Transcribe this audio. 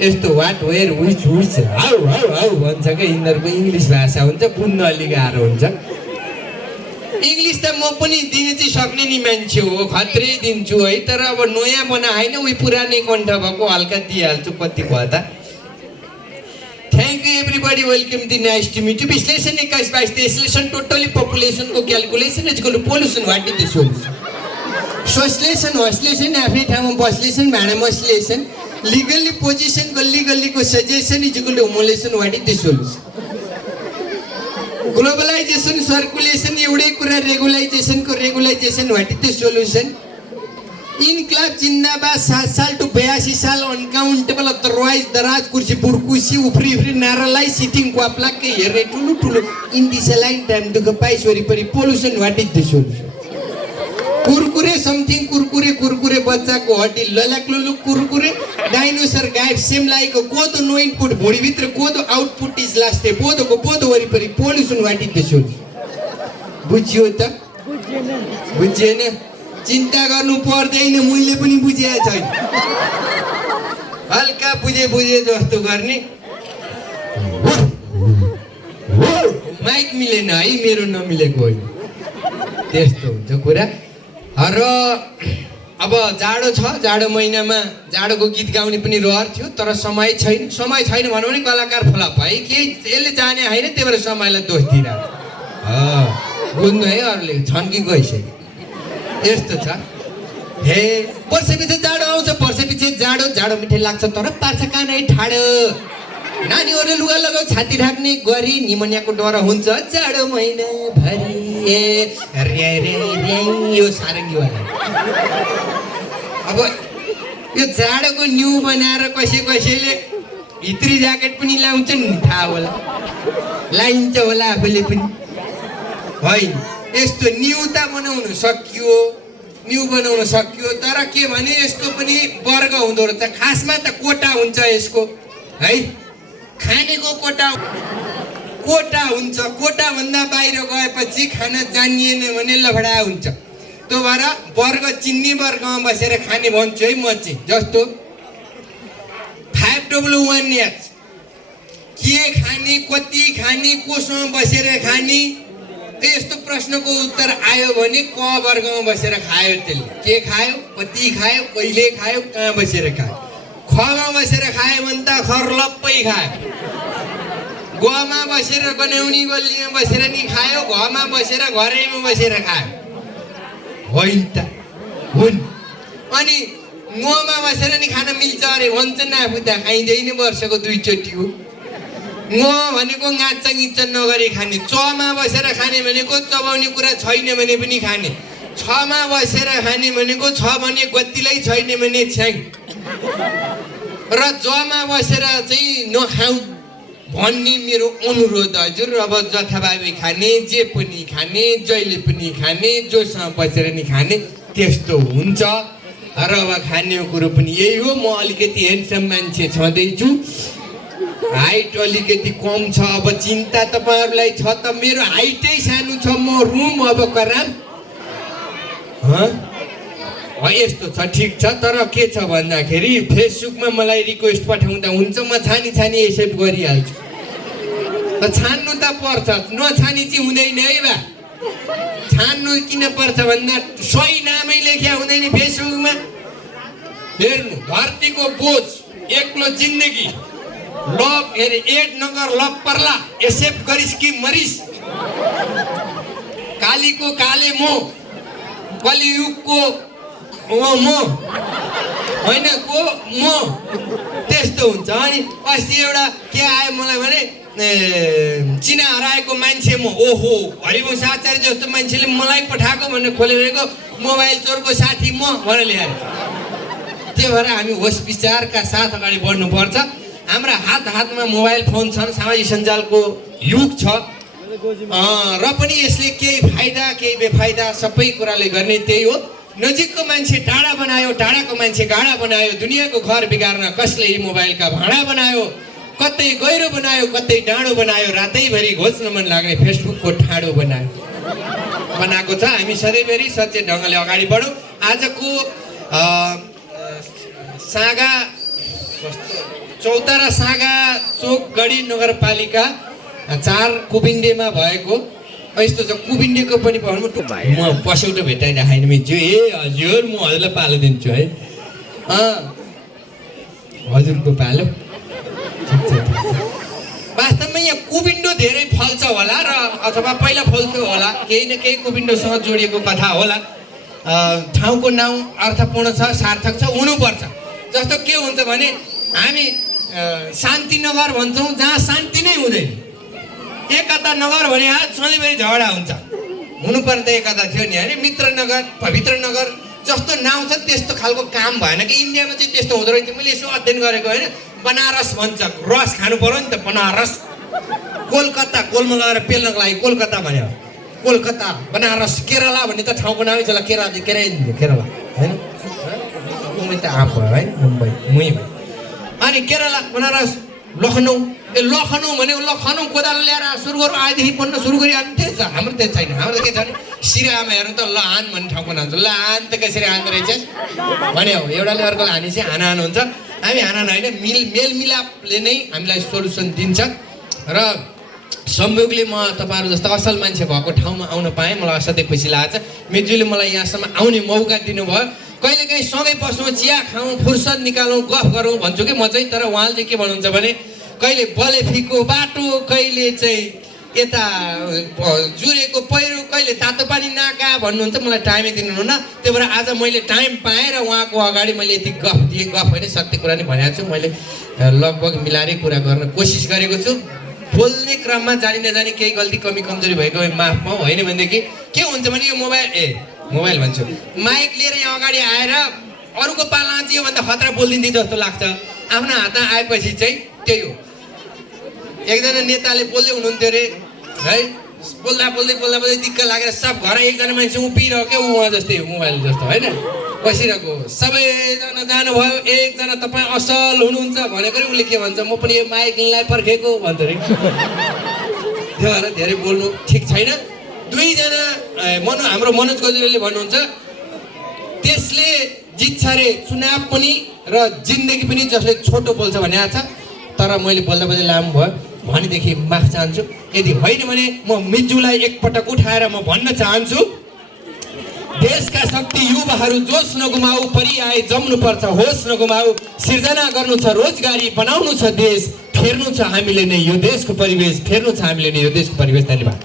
यस्तो what where which which how how how भन्छ क्या। यिनीहरूको इङ्ग्लिस भाषा हुन्छ, बुझ्न अलिक गाह्रो हुन्छ। इङ्ग्लिस त म पनि दिन चाहिँ सक्ने नि मान्छे हो, खत्रै दिन्छु है। तर अब नयाँ बना होइन, उही पुरानै कण्ठ भएको हल्का दिइहाल्छु। कति भयो त? Thank you everybody, welcome the nice to meet you. विश्लेषण 21-22 एसलेसन टोटली पपुलेसनको calculation is equal to pollution. What is the solution? सोसलेसन हस्लेसन आफ्नै ठाउँमा बसलेसन भाँडा मसलेसन लिगली पोजिसन गल्ली गल्लीको सजेसन इज इक्वल टु होमोलेसन। What is the solution? Globalization circulation एउटै कुरा रेगुलाइजेसनको regularization. What is the solution? इनक्लाब जिन्दाबाद 7 साल टु 82 साल अनकाउन्टेबल अदरवाइज दराज कुर्सी बुर्कुसी उफ्री उफ्री नारालाई सिटिङ क्वाप्लाक्कै हेर्ने ठुलो ठुलो इन्डिसलाइन टाइम दुःख पाइस वरिपरि pollution. What is the solution? Kurkure something Kurkure Kurkure बच्चाको हड्डी ललाक लुलुक कुरकुरे डाइनोसर गायब सेम लाइको कोदो नो इनपुट भुँडीभित्र कोदो आउटपुट इज लास्टे बोधोको बोधो वरिपरि pollution. What is the solution? बुझ्यो त? बुझिएन? चिन्ता गर्नु पर्दैन, मैले पनि बुझेको छैन। हल्का बुझे जस्तो गर्ने। माइक मिलेन है, मेरो नमिलेको होइन, त्यस्तो हुन्छ कुरा। र अब जाडो छ, जाडो महिनामा जाडोको गीत गाउने पनि रहर थियो, तर समय छैन। समय छैन भनौँ भने कलाकार फ्लप है, केही यसले जाने होइन, त्यही भएर समयलाई दोष दिइरहेको। बुझ्नु है, अरूले छन् कि गइसक्यो, यस्तो छ। हे वर्षपछि जाडो आउँछ, वर्षपछि जाडो, जाडो मिठै लाग्छ तर पार्छ कानै ठाडो। नानीहरूले लुगा लगाउ छाती ढाक्ने गरी निमोनियाको डर हुन्छ जाडो महिना भरि। यो सारङ्गीवाला। अब यो जाडोको न्यु बनाएर कसैले भित्री ज्याकेट पनि लाउँछ नि, थाहा होला, लाइन्छ होला आफूले पनि होइन। यस्तो न्युता बनाउन सकियो, न्यु बनाउन सकियो, तर के भने यसको पनि वर्ग हुँदो रहेछ। खासमा त कोटा हुन्छ यसको है, खानेको कोटा हुन्छ। कोटाभन्दा बाहिर गएपछि खाना जानिएन भने लफडा हुन्छ। त्यो भएर वर्ग चिन्ने वर्गमा बसेर खाने भन्छु है म चाहिँ। जस्तो 511H के खाने, कति खाने, कोसँग बसेर खाने, यस्तो प्रश्नको उत्तर आयो भने क वर्गमा बसेर खायो। त्यसले के खायो, कति खायो, कहिले खायो, कहाँ बसेर खायो। खमा बसेर खायो भने त खरलप्पै खायो। गमा बसेर गन्याउनी गल्लीमा बसेर नि खायो, घरमा बसेर घरैमा बसेर खायो। होइन त हुन्। अनि ममा बसेर नि खान मिल्छ अरे भन्छन् आफू त, खाइँदैन, वर्षको 2 चोटि हो। म भनेको गाँच्चा गिच्चा नगरी खाने। चमा बसेर खाने भनेको चबाउने कुरा छैन भने पनि खाने। छमा बसेर खाने भनेको छ भने गतिलै छैन भने छ्याङ। र जमा बसेर चाहिँ नखाऊ भन्ने मेरो अनुरोध हजुर। अब जथाभावी खाने, जे पनि खाने, जहिले पनि खाने, जोसँग बसेर नि खाने, त्यस्तो हुन्छ। र अब खाने कुरो पनि यही हो। म अलिकति ह्यान्डसम मान्छे छँदैछु, हाइट अलिकति कम छ। अब चिन्ता तपाईँहरूलाई छ त, मेरो हाइटै सानो छ, म रुम अब कराम। यस्तो छ, ठिक छ। तर के छ भन्दाखेरि फेसबुकमा मलाई रिक्वेस्ट पठाउँदा हुन्छ, म छानी एक्सेप्ट गरिहाल्छु। छान्नु त पर्छ, नछानी चाहिँ हुँदैन है बा। छान्नु किन पर्छ भन्दा सही नामै लेख्या हुँदैन फेसबुकमा। हेर्नु, धरतीको बोझ, एक्लो जिन्दगी, लभ हेरे एड नगर लभ पर्ला, एक्सेप्ट गरिस् कि मरिस्। कालीको काले मो, कलियुगको म होइन को म, त्यस्तो हुन्छ। अनि अस्ति एउटा के आयो मलाई भने चिना हराएको मान्छे म, ओहो हरिवंश आचार्य जस्तो मान्छेले मलाई पठाएको भनेर खोलेको मोबाइल चोरको साथी म भनेर ल्याएर। त्यही भएर हामी होस विचारका साथ अगाडि बढ्नुपर्छ। हाम्रा हातमा मोबाइल फोन छन्, सामाजिक सञ्जालको युग छ। र पनि यसले केही फाइदा केही बेफाइदा सबै कुराले गर्ने त्यही हो। नजिकको मान्छे टाढा बनायो, टाढाको मान्छे गाडा बनायो, दुनियाँको घर बिगार्न कसले मोबाइलका भाँडा बनायो, कतै गहिरो बनायो, कतै डाँडो बनायो, रातैभरि घोच्न मन लाग्ने फेसबुकको ठाडो बनाएको छ। हामी सधैँभरि सचेत ढङ्गले अगाडि बढौँ। आजको सागा चौतारा सागा चोक गढी नगरपालिका 4 कुबिन्डेमा भएको यस्तो छ। कुबिन्डेको पनि भन्नु म पसौटो भेटाइराखेन मिन्छु। ए हजुर म हजुरलाई पालो दिन्छु है। हजुरको पालो वास्तवमा यहाँ कुबिन्डो धेरै फल्छ होला र अथवा पहिला फल्थ्यो होला, केही न केही कुबिन्डोसँग जोडिएको कथा होला। ठाउँको नाउँ अर्थपूर्ण छ, सार्थक छ, हुनुपर्छ। जस्तो के हुन्छ भने हामी शान्तिनगर भन्छौँ जहाँ शान्ति नै हुँदैन। एकता नगर भने सधैँभरि झगडा हुन्छ। हुनुपर्ने त एकता थियो नि होइन। मित्रनगर, पवित्रनगर जस्तो नाउँ छ त्यस्तो खालको काम भएन कि इन्डियामा चाहिँ त्यस्तो हुँदो रहेछ। मैले यसो अध्ययन गरेको होइन। बनारस भन्छ, रस खानु पर्यो नि त बनारस। कोलकाता कोलमा लगाएर पेल्नको लागि कोलकाता भन्यो। कोलकाता, बनारस, केरला भन्ने त ठाउँको नामै छ। केरला होइन, मुम्बई त आँप भयो होइन, मुम्बई मुही भयो। अनि केरला, बनारस, लखनऊ। लखनऊ भनेको लखनऊ कोदालो ल्याएर सुरु गरौँ, आएदेखि पढ्न सुरु गरिहाल्नु। त्यही छ। हाम्रो त्यही छैन। हाम्रो त के छ भने सिरामा हेर्नु त लहान भन्ने ठाउँको नाम छ। लहान त कसरी हान्दो रहेछ भने हो। एउटाले अर्कोलाई हाने चाहिँ हानाहान हुन्छ। हामी हानाहान होइन, मेलमिलापले नै हामीलाई सोल्युसन दिन्छ। र संयोगले म तपाईँहरू जस्तो असल मान्छे भएको ठाउँमा आउन पाएँ, मलाई असाध्यै खुसी लागेको छ। मेजुले मलाई यहाँसम्म आउने मौका दिनुभयो। कहिलेकाहीँ सँगै बसौँ, चिया खाउँ, फुर्सद निकालौँ, गफ गरौँ भन्छु कि म चाहिँ। तर उहाँले चाहिँ के भन्नुहुन्छ भने कहिले बलेफीको बाटो, कहिले चाहिँ यता जुरेको पहिरो, कहिले तातो पानी नाका भन्नुहुन्छ। मलाई टाइमै दिनुहुन्न। त्यही भएर आज मैले टाइम पाएँ र उहाँको अगाडि मैले यति गफ दिएँ। गफ होइन, सत्य कुरा नै भनेको छु। मैले लगभग मिलाएरै कुरा गर्न कोसिस गरेको छु। बोल्ने क्रममा जानी नजानी केही गल्ती कमी कमजोरी भएको माफ पाऊँ, होइन भनेदेखि के हुन्छ भने यो मोबाइल भन्छु, माइक लिएर यहाँ अगाडि आएर अरूको पाला चाहिँ योभन्दा खतरा बोलिदिन्थेँ जस्तो लाग्छ। आफ्नो हातमा आएपछि चाहिँ त्यही हो। एकजना नेताले बोल्दै हुनुहुन्थ्यो अरे है, बोल्दा दिक्क लागेर सब घर एकजना मान्छे उभिरहेको उहाँ जस्तै हो, मोबाइल जस्तो होइन, बसिरहेको। सबैजना जानुभयो, एकजना तपाईँ असल हुनुहुन्छ भनेको उसले के भन्छ, म पनि यो माइकलाई पर्खेको भन्छ अरे। त्यो भएर धेरै बोल्नु ठिक छैन। दुईजना हाम्रो मनोज गजुरेलले भन्नुहुन्छ त्यसले जित्छ अरे चुनाव पनि र जिन्दगी पनि जसले छोटो बोल्छ भनेको छ। तर मैले बोल्दा लामो भयो भनेदेखि माफ चाहन्छु। यदि होइन भने म मिजुलाई एकपटक उठाएर म भन्न चाहन्छु, देशका शक्ति युवाहरू जोस नगुमाऊ, परिआए जम्नु पर्छ, होस नगुमाऊ, सिर्जना गर्नु छ रोजगारी, बनाउनु छ देश, फेर्नु छ हामीले नै यो देशको परिवेश, फेर्नु छ हामीले नै यो देशको परिवेश। धन्यवाद।